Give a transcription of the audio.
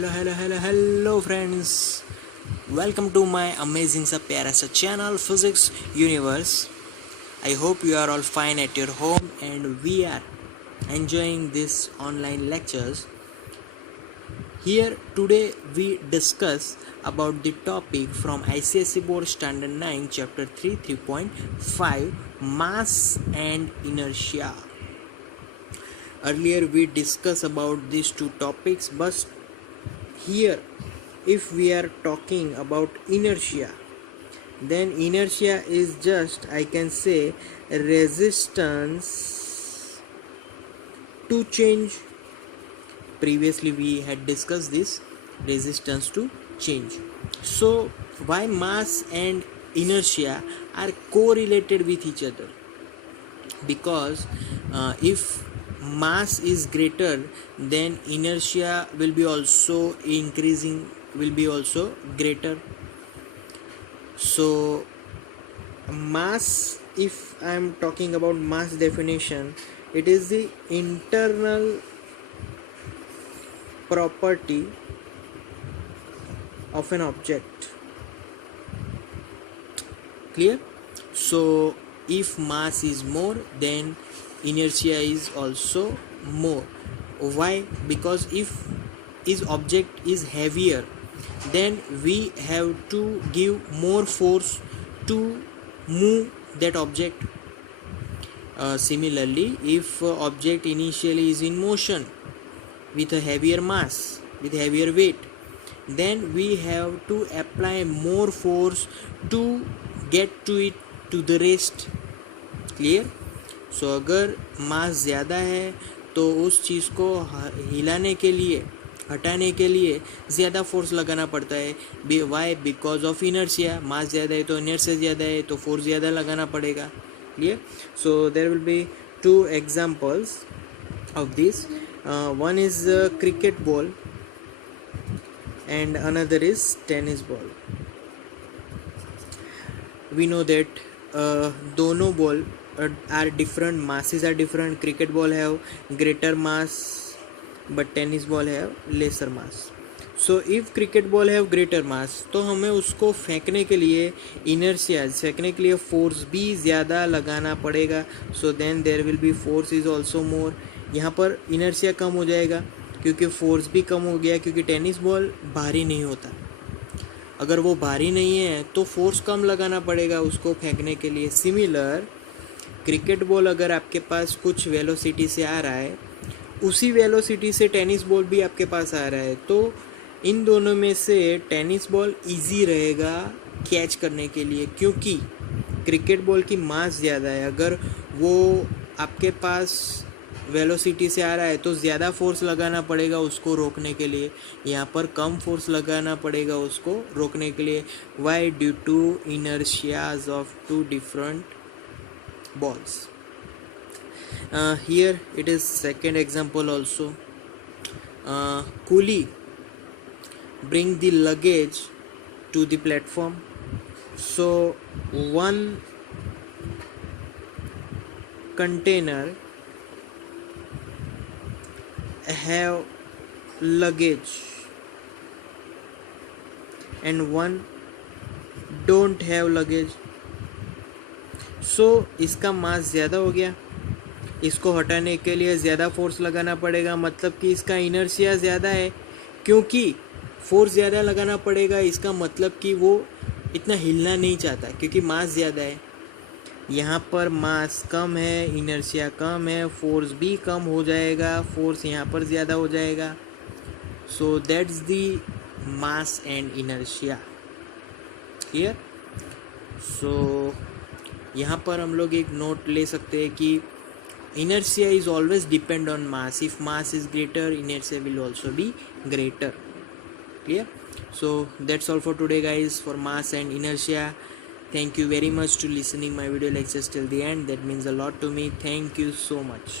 Hello friends. Welcome to my amazing सा प्यारा सा channel Physics Universe. I hope you are all fine at your home and we are enjoying this online lectures. Here today we discuss about the topic from ICSE Board Standard 9 Chapter 3 3.5 Mass and Inertia. Earlier we discussed about these two topics, but here if we are talking about inertia, then inertia is just, I can say, resistance to change. Previously we had discussed this resistance to change. So why mass and inertia are correlated with each other? Because if mass is greater, then inertia will be also increasing, will be also greater. So mass, if I am talking about mass definition, it is the internal property of an object. Clear? So if mass is more, then inertia is also more. Why? Because if his object is heavier, then we have to give more force to move that object. Similarly, if object initially is in motion with a heavier mass, with heavier weight, then we have to apply more force to get to it to the rest. Clear? सो अगर मास ज़्यादा है तो उस चीज़ को हिलाने के लिए, हटाने के लिए ज़्यादा फोर्स लगाना पड़ता है. Why? Because of inertia. Mass ज़्यादा है तो इनर्शिया ज़्यादा है तो फोर्स ज़्यादा लगाना पड़ेगा. Clear? So there will be two examples of this. One is cricket ball and another is tennis ball. We know that दोनों ball are different, masses are different. Cricket ball have greater mass but tennis ball have lesser mass. So if cricket ball have greater mass, तो हमें उसको फेंकने के लिए inertia, फेंकने के लिए force भी ज़्यादा लगाना पड़ेगा. So then there will be force is also more. यहाँ पर inertia कम हो जाएगा क्योंकि फोर्स भी कम हो गया, क्योंकि टेनिस बॉल भारी नहीं होता. अगर वो भारी नहीं है तो फोर्स कम लगाना पड़ेगा उसको फेंकने के लिए. सिमिलर क्रिकेट बॉल अगर आपके पास कुछ वेलोसिटी से आ रहा है, उसी वेलोसिटी से टेनिस बॉल भी आपके पास आ रहा है, तो इन दोनों में से टेनिस बॉल इजी रहेगा कैच करने के लिए, क्योंकि क्रिकेट बॉल की मास ज़्यादा है. अगर वो आपके पास वेलोसिटी से आ रहा है तो ज़्यादा फोर्स लगाना पड़ेगा उसको रोकने के लिए. यहाँ पर कम फोर्स लगाना पड़ेगा उसको रोकने के लिए. Why? Due to inertias of two different balls. Here it is second example also. Coolie bring the luggage to the platform. So one container have luggage and one don't have luggage. सो इसका मास ज़्यादा हो गया, इसको हटाने के लिए ज़्यादा force लगाना पड़ेगा, मतलब कि इसका इनर्शिया ज़्यादा है. क्योंकि फोर्स ज़्यादा लगाना पड़ेगा इसका मतलब कि वो इतना हिलना नहीं चाहता, क्योंकि मास ज़्यादा है. यहाँ पर मास कम है, इनर्शिया कम है, फोर्स भी कम हो जाएगा, फोर्स यहाँ पर ज़्यादा हो जाएगा. So that's the mass and inertia. Clear? So यहाँ पर हम लोग एक नोट ले सकते हैं कि inertia is always depend on mass. If mass is greater, inertia will also be greater. Clear? So that's all for today guys, for mass and inertia. Thank you very much to listening my video lectures till the end. That means a lot to me. Thank you so much.